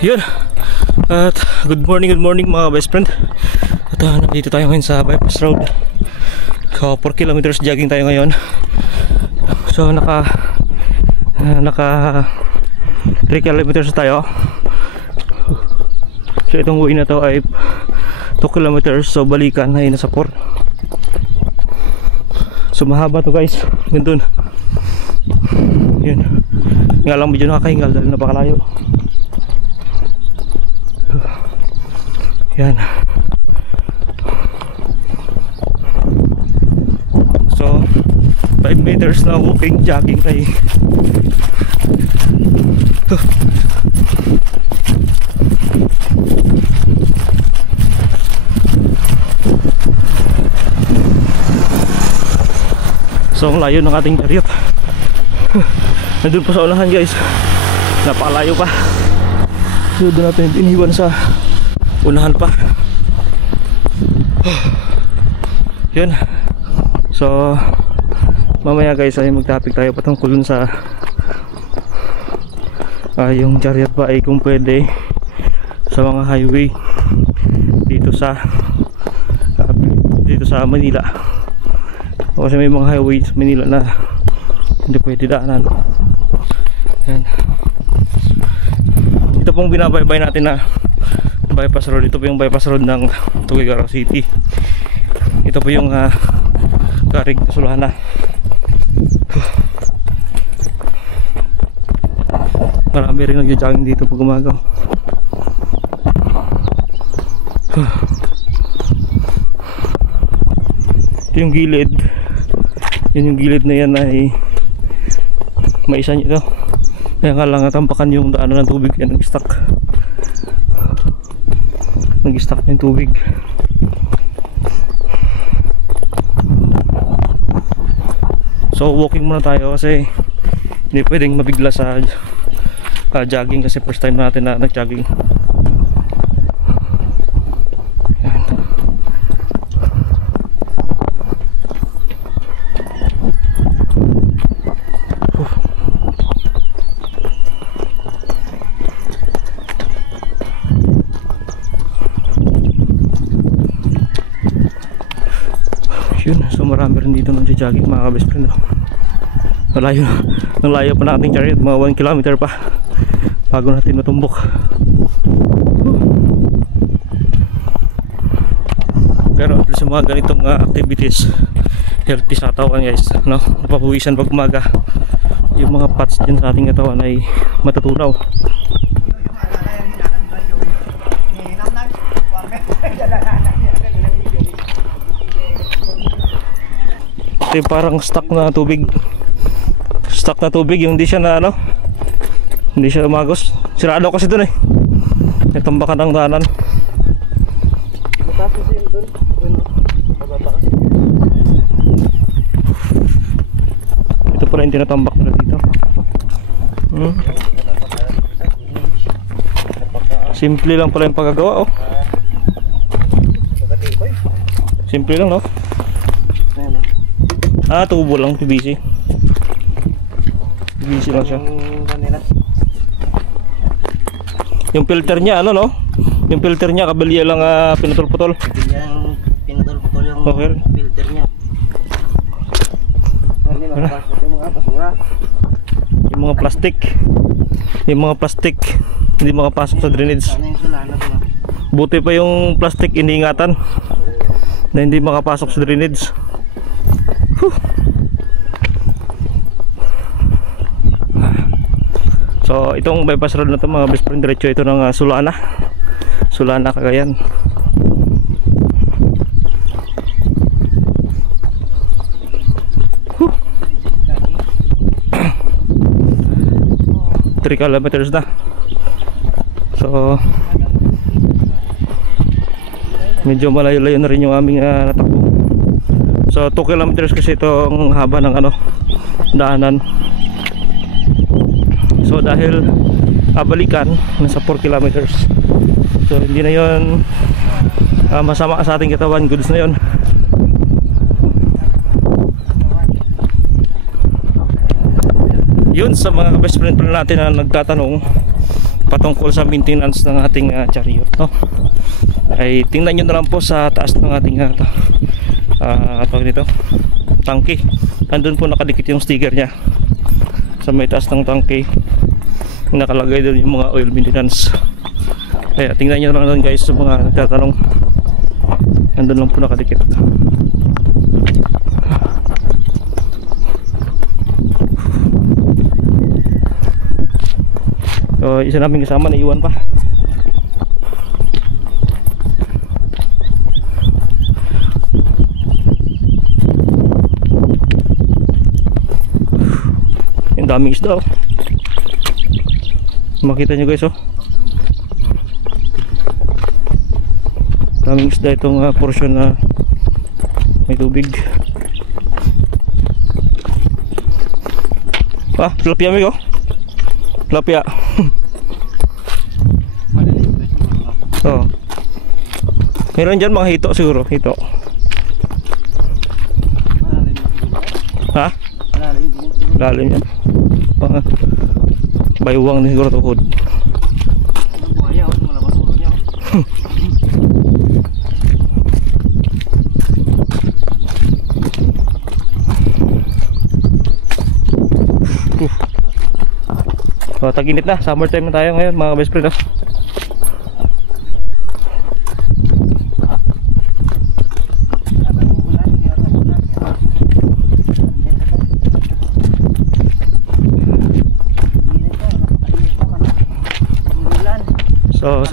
Yun. At good morning mga best friend. At nandito tayo ngayon sa bypass road. So 4 kilometers jogging tayo ngayon. So naka 3 kilometers tayo. So itong uwi na to ay 2 kilometers. So balikan ay nasa 4. So mahaba to guys. Gandun. Yun. Nga lang medyo nakakahingal dahil napakalayo. Yan. So 5 meters na walking, jogging tayo. So ang layo ng ating chariot. Nandun pa sa unahan guys. Napakalayo pa. So doon natin iniwan sa unahan pa. Yun. So mamaya guys ay magtopic tayo patungkol dun sa yung chariot ba ay kung pwede sa mga highway dito sa Manila. Kasi may mga highway sa Manila na hindi pwede daanan. Yan. Ito pong binabaybay natin na bypass road. Ito po yung bypass road ng Tuguegarao City. Ito po yung Garig Sulana. Marami rin nag-jogging dito pag umagaw. Ito yung gilid. Yan yung gilid na yan ay maisa nyo ito. Kaya nga lang natampakan yung daanan ng tubig. Yan nag-stuck yung tubig. So walking muna tayo kasi hindi pwedeng mabigla sa jogging kasi first time natin na nag-jogging. Yun, so marami rin dito nag-jogging mga ka-best friend. Nalayo pa nating chariot, mga 1 kilometer pa bago natin matumbok. Pero sa mga ganitong activities, healthy sa katawan guys, no? Napapawisan pag umaga. Yung mga fats dyan sa ating katawan ay matutunaw. Ito yung parang stuck na tubig yung hindi siya na hindi siya umagos. Sirado kasi dun natambakan ang daanan. Ito pala yung tinatambak nila dito. Simple lang pala yung pagkagawa simple lang tubo lang, PVC lang siya. Yung filter niya yung filter niya kabalya lang pinutol-putol. Pinutol-putol yung filter niya. Yung mga plastic hindi makapasok sa drainage. Buti pa yung plastic iniingatan na hindi makapasok sa drainage. So itong bypass road na to mga best friend, diretso ito ng Sulana, Cagayan. Three kilometers na. So medyo malayo-layo na rin yung aming natakbo. So 2 kilometers kasi itong haba ng daanan. So dahil balikan nasa 4 kilometers. So hindi na yon masama sa ating katawan, goods na yon. Yun sa mga best friend pala natin na nagtatanong patungkol sa maintenance ng ating chariot, no? Ay tingnan nyo na lang po sa taas ng ating tawag nito, tangke. Andun po nakadikit yung sticker nya sa may taas ng tangke, nakalagay doon yung mga oil maintenance. Kaya tingnan nyo lang guys sa mga nagtatanong, andun lang po nakadikit. So isa namin kasama na iwan pa. Yung daming isda, oh. Makita nyo guys, oh. Daming isda itong portion na may tubig. Tilapia amigo. Tilapia. Oh. Meron dyan mga hito siguro, hito. Ha? Lalim yan. Baywang din siguro tuhod. Tag-init na, summer time na tayo ngayon mga best friend, oh. So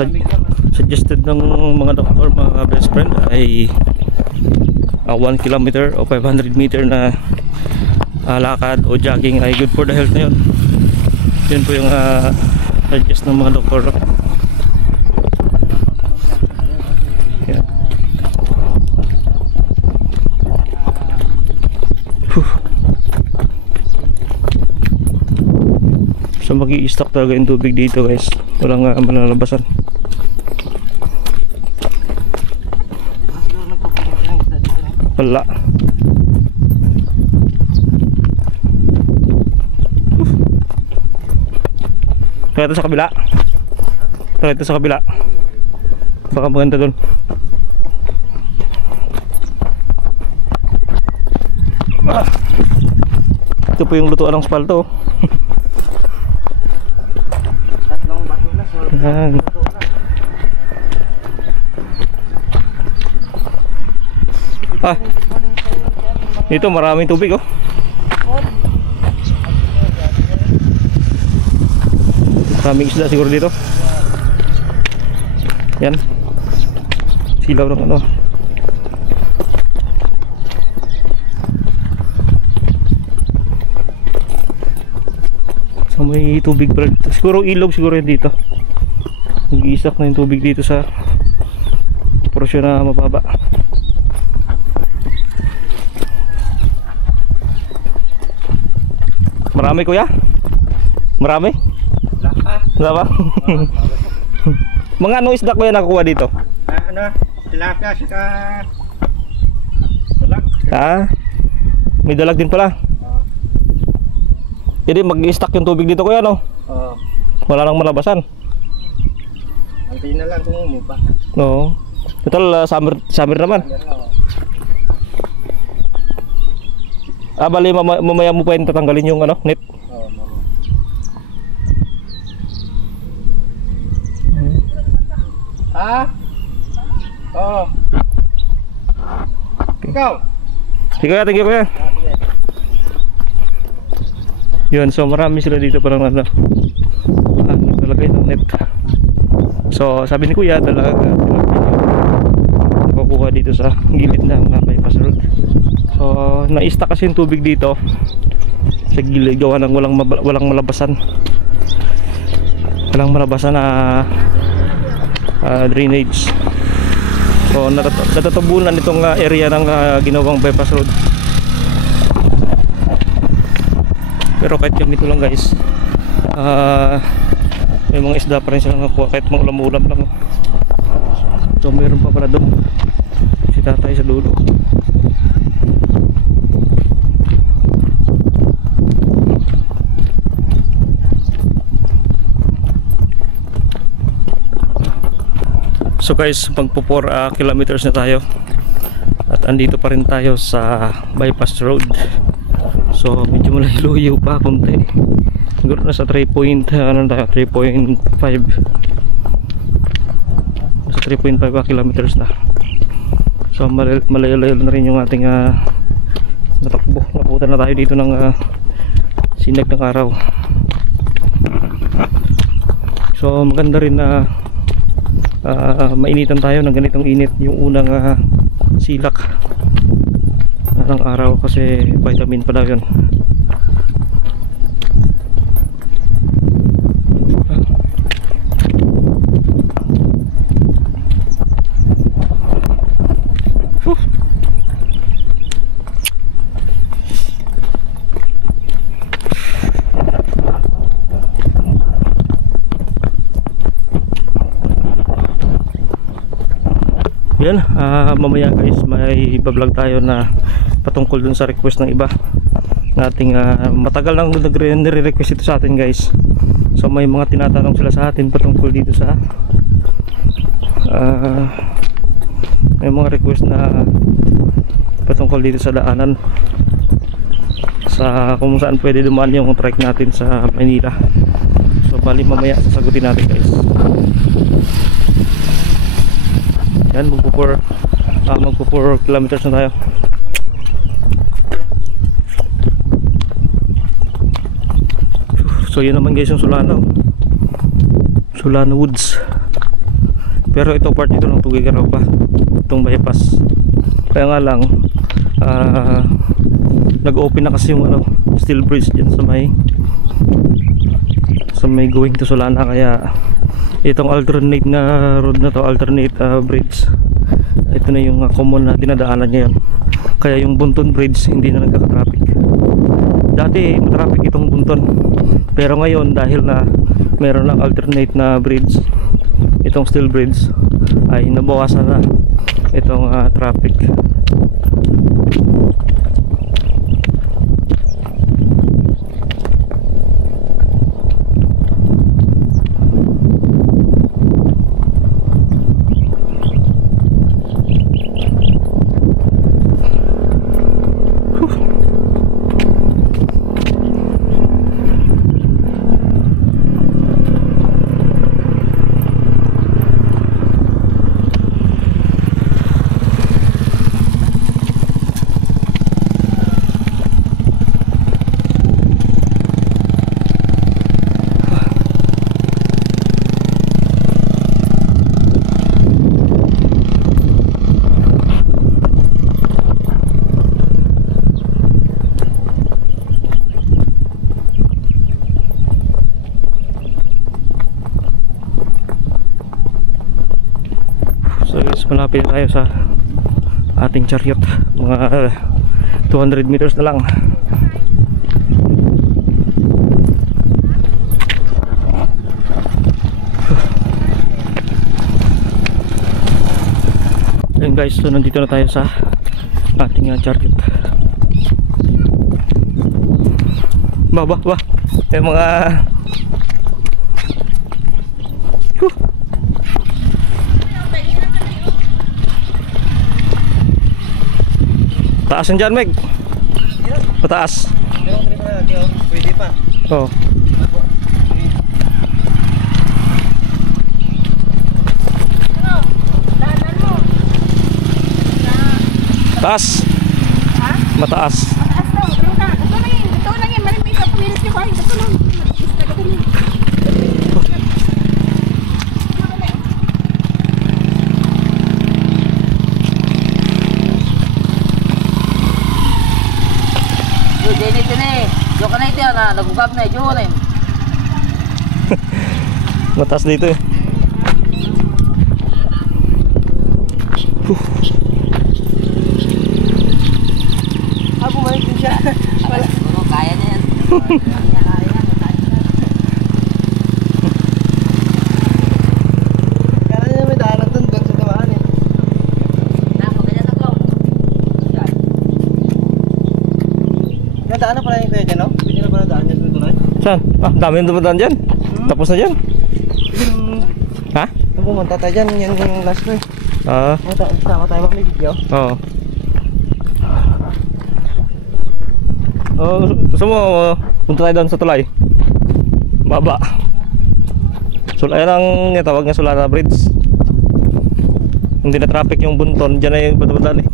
suggested ng mga doktor mga best friend ay 1 kilometer o 500 meter na lakad o jogging ay good for the health na yun. Yun po yung suggest ng mga doktor. Yeah. So mag-i-stock talaga yung tubig dito guys, walang malalabasan. Wala. Tara ito sa kabila. Tara ito sa kabila. Baka maganda dun. Ito po yung lutuan ng spalto. Tatlong bato na. Yan. Dito maraming tubig, oh. Maraming isda siguro dito. Yan. Silaw ng ano. So may tubig pala dito. Siguro ilog siguro yan dito. Nag-iisak na yung tubig dito sa porosyon na mababa. Marami kuya? Marami? Wala ba? Mga anong isda kuya nakuha dito? Ano? Tilapia saka dalag. May dalag din pala. Jadi mag-i-stack yung tubig dito kuya, no? Oo. Wala nang malabasan. Antay na lang kung umupa. No. Total summer naman. Bali mamaya mo pa yung tatanggalin yung ano, net. Oo, mama. Oo. Okay. Ikaw. Sige kuya, thank you kuya. Yun, so marami sila dito parang ano, naglalagay ng net. So sabi ni kuya talaga nakukuha dito sa gilid ng bypass road. So na-stack kasi yung tubig dito sa gilid gawa ng walang malabasan. Walang malabasan na drainage. So natatabunan itong area ng ginawang bypass road. Pero kahit ganito lang guys, may mga isda pa rin sila nakuha kahit mga ulam-ulam lang. So meron pa pala doon si tatay sa dulo. So guys, magpo 4 kilometers na tayo. At andito pa rin tayo sa bypass road. So medyo malayo pa konti. Siguro nasa 3.5 nasa 3.5 kilometers na. So malayo-layo na rin yung ating natakbo. Naputan na tayo dito ng sinag ng araw. So maganda rin na mainitan tayo ng ganitong init yung unang silak ng araw kasi vitamin pa daw yun. Yan, mamaya guys may bablog tayo na patungkol dun sa request ng iba nating matagal nang nire-request ito sa atin guys. So may mga tinatanong sila sa atin patungkol dito sa may mga request na patungkol dito sa daanan, sa kung saan pwede dumaan yung trek natin sa Manila. So bali mamaya sasagutin natin guys. Yan, magpo 4 kilometers na tayo. So yun naman guys yung Solano Woods. Pero ito part ito ng Tugigaraw pa, itong bypass. Kaya nga lang nag-open na kasi yung steel bridge dyan sa may going to Solana. Kaya itong alternate na road na to, alternate bridge, ito na yung common na dinadaanan ngayon. Kaya yung Bunton Bridge hindi na nagkaka-traffic. Dati matraffic itong Bunton, pero ngayon dahil na meron ng alternate na bridge, itong steel bridge, ay nabawasan na itong traffic. So guys, malapit tayo sa ating chariot. Mga 200 meters na lang. Ayan guys, so nandito na tayo sa ating chariot. Ba yung mga taasan dyan, Meg. Pataas. Pwede pa. Oo. Taas. Ha? Mataas. Mataas daw. Ito lang yan. Maraming ito. Pumilis niyo ba? Ito lang. Ito lang. Dinit ini, jo kana ito na nagugab na jo na. Mataas dito eh. Ako may siya. Siguro kaya na yan. Kaya niya may daanan doon sa tamaan eh. Nadaanan pala yung kaya dyan, no? Pwede na pala daan dyan sa tulay? Saan? Ah, dami yung dumadaan dyan. Tapos na dyan. Yung Ha? Nung pumunta tayo dyan, yan yung last ko eh. Ah, Sama tayo ba may video? oo. Oh, gusto mo, punta tayo doon sa tulay. Baba. Ayan ang tawag nga Solana Bridge. Hindi na traffic yung Bunton. Diyan na yung badaan eh.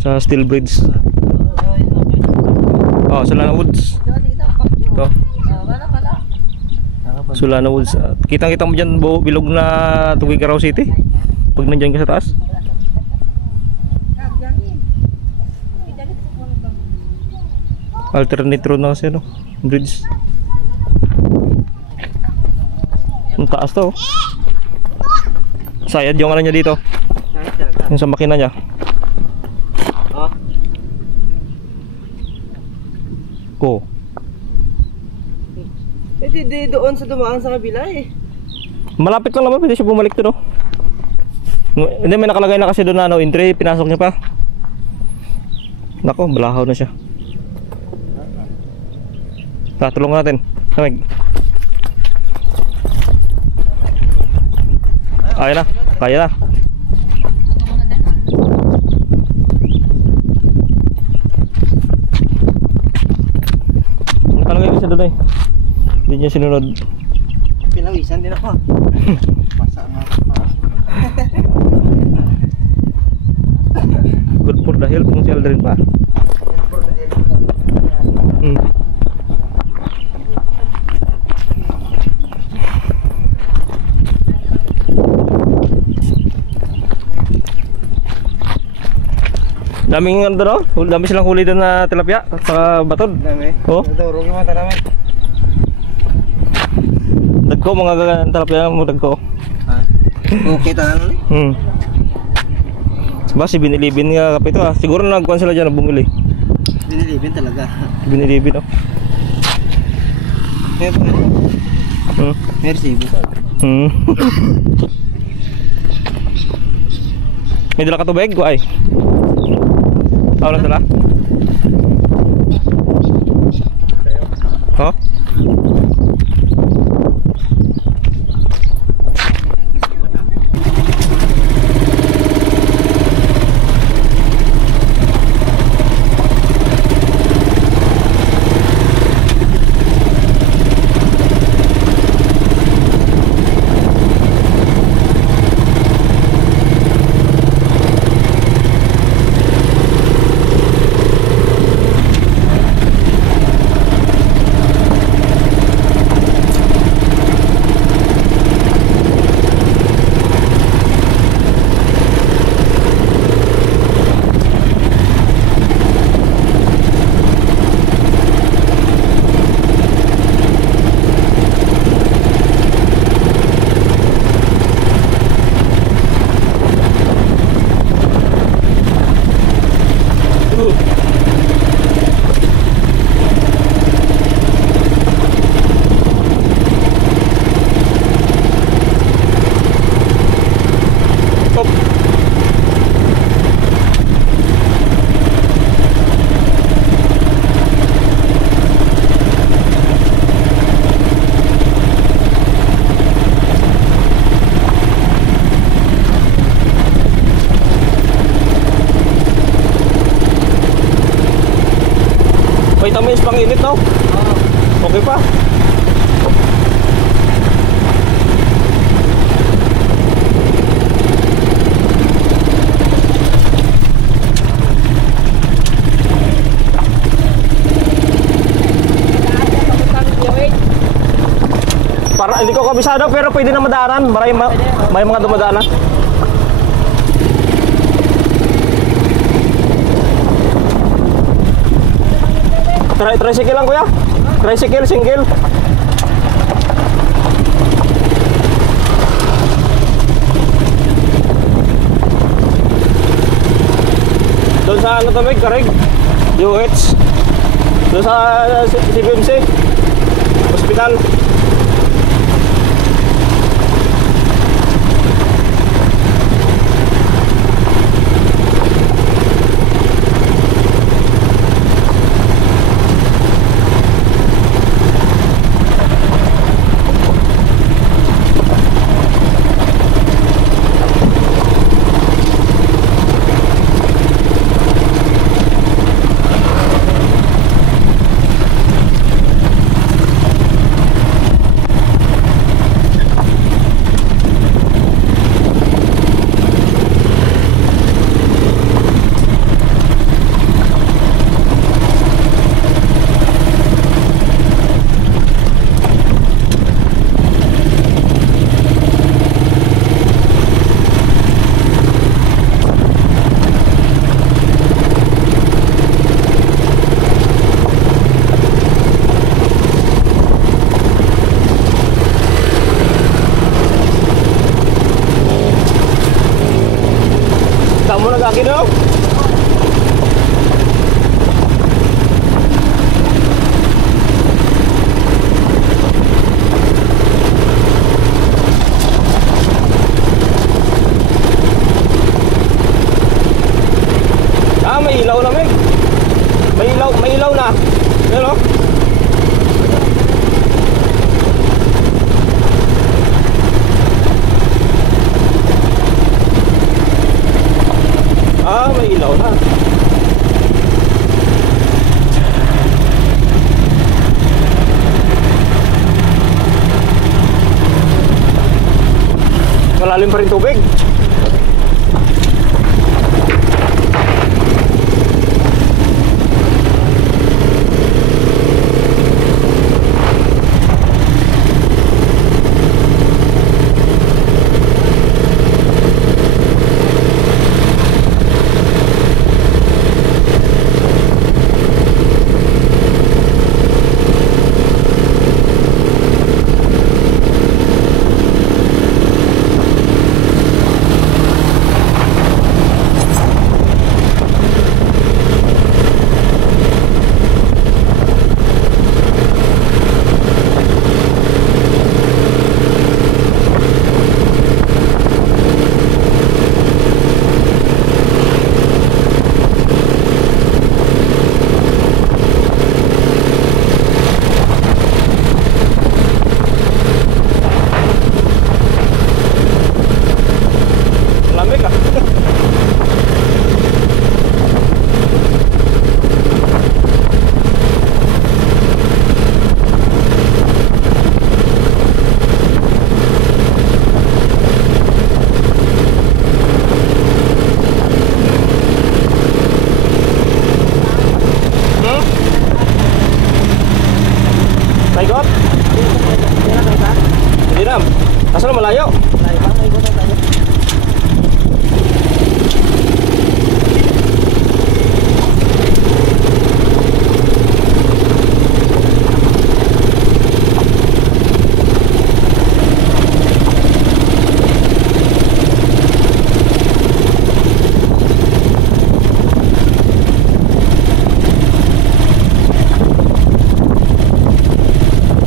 Sa Steel Bridge. Oh, Solana Woods. Ito. Solana Woods. Kitang-kita mo dyan bilog na Tuguegarao City. Pag nandyan ka sa taas. Alternate road na kasi ano, bridge. Ang taas to. Sayad yung ano niya dito. Yung sa makina niya. Oh. Eh di doon sa dumaan sa kabila eh. Malapit lang naman, pwede siya bumalik to no. Hindi, may nakalagay na kasi doon na ano, entry, pinasok niya pa. Nako, balahaw na siya. Tulungan natin. Kamig. Kaya na, kaya na. Nakalagay kasi doon eh. Hindi niya sinunod. Pinawisan din ako. Pasa nga. Good for the health kung si Aldrin pa. Daming ano doon, oh. Dami silang huli doon na tilapia sa batod. Dami. Oh. Nadurog yung mata namin. Dagko mga tilapia mo dagko. Ha? Okay ta ano eh? Ba si Binilibin nga kapito ah. Siguro nagkuhan sila diyan bumili. Binilibin talaga. Binilibin oh. Merci. May dala ka tubig ko ay. Tao lang dala. Oh? Vitamins pang init no? Okay pa? Para hindi ko kabisado pero pwede na madaanan. May mga dumadaanan. Tricycle lang kuya. Tricycle, single. Doon sa ano tamig, Karig? UH. Doon sa CBMC. Hospital. Malaki na, oh. May ilaw na, Meg. May ilaw na. Yan, oh. May ilaw na. Malalim pa rin tubig. Ikot? Hindi na. Kaso na malayo.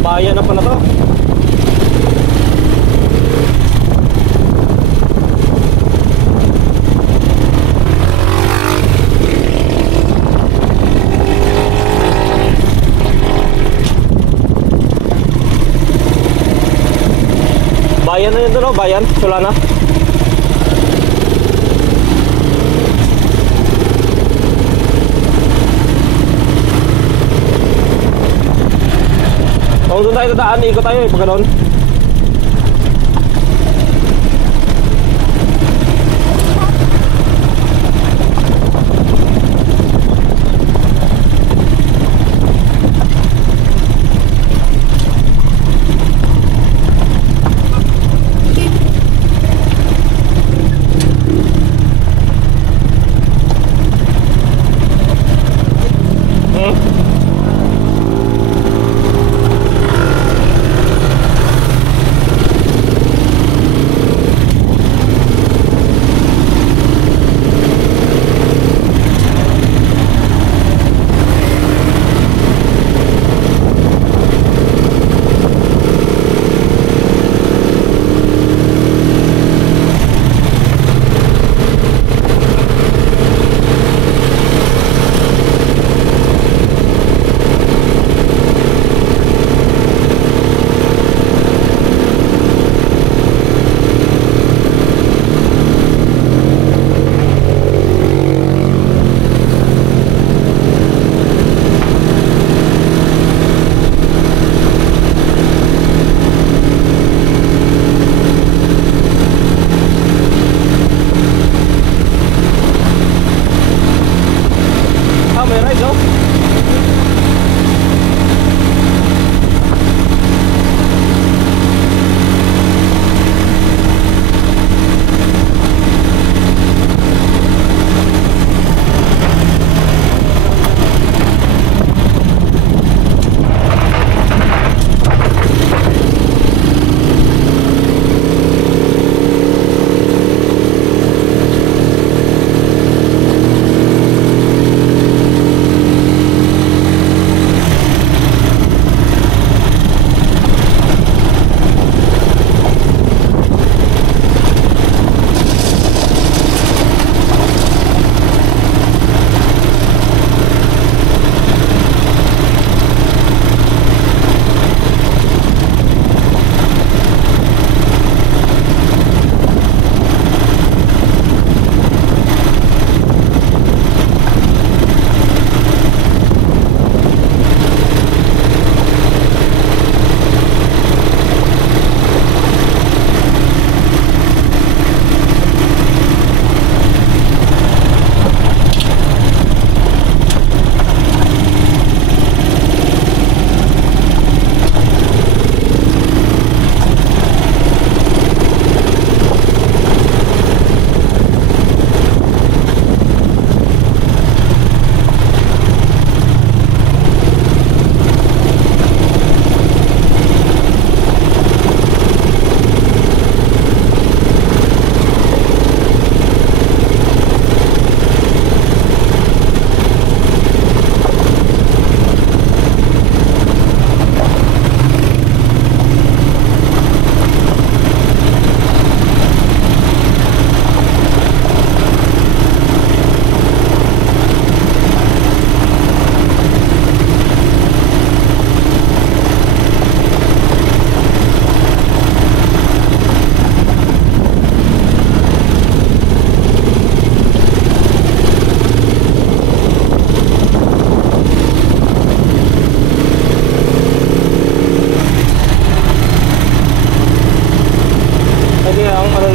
Bayan na pala to. Bayan na yun doon, oh. Bayan, Solana. Kung doon tayo dadaan, ikot tayo eh, pag ganoon.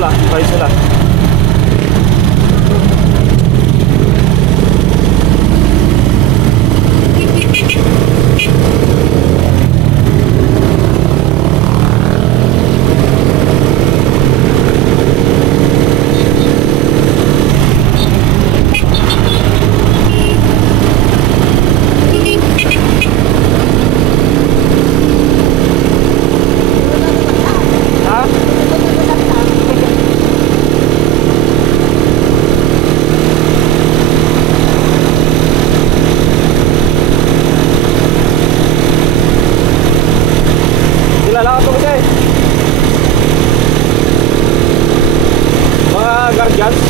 na, ayos na. Ha? Kilala ka ito guys. Mga guardians.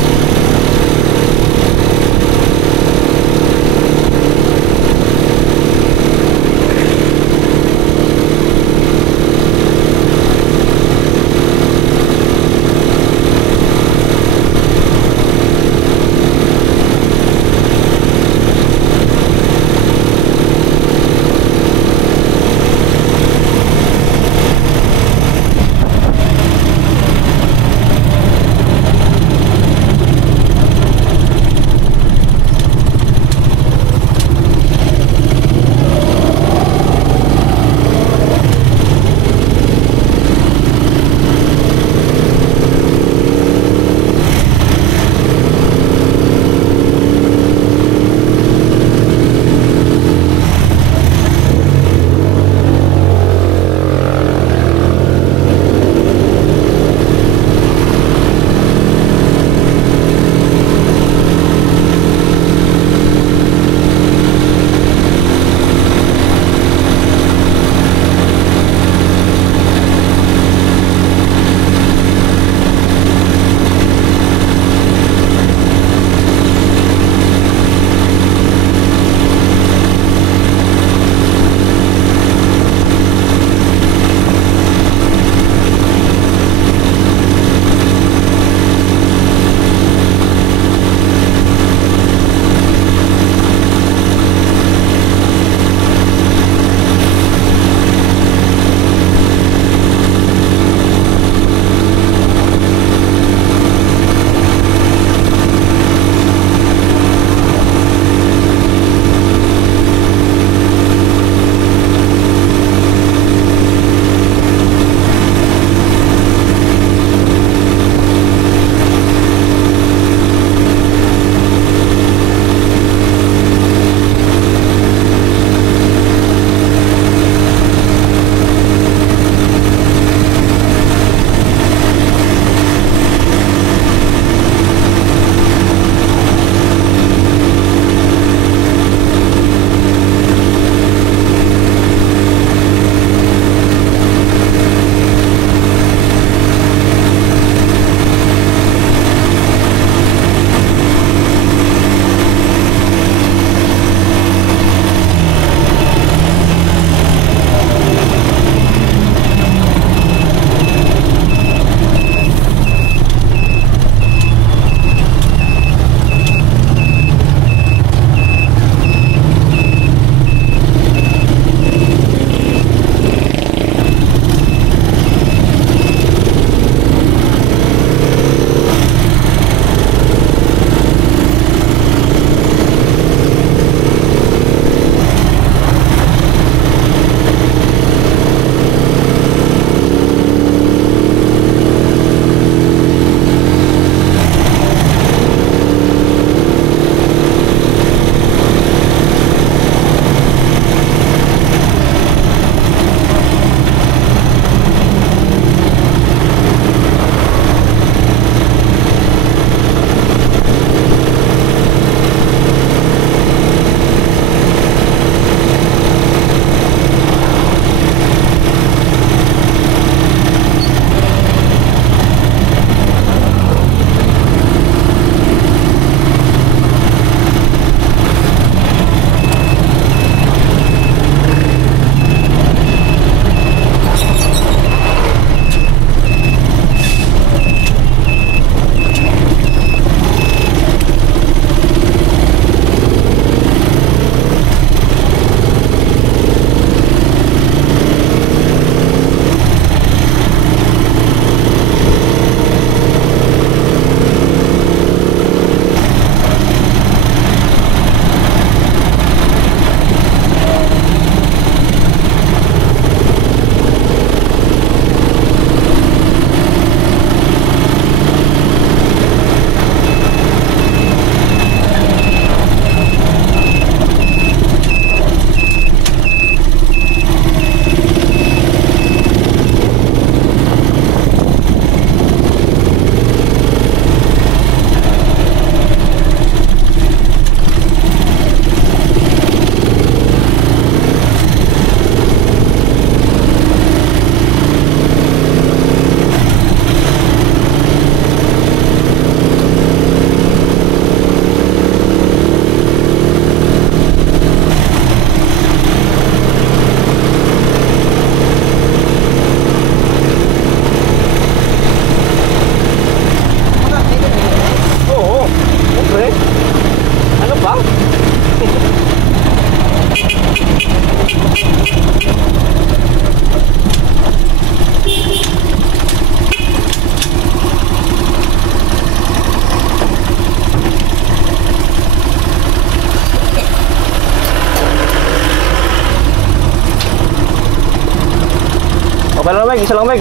Meg. Isa lang, Meg.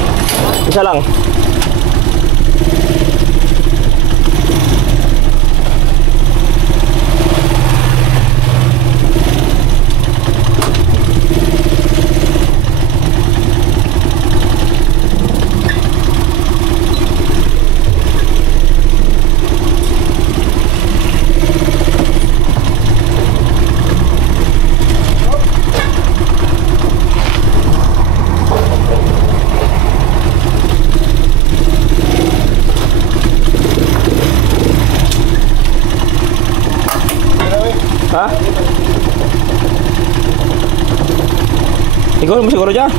Isa lang. Ha? Siguro mo siguro dyan.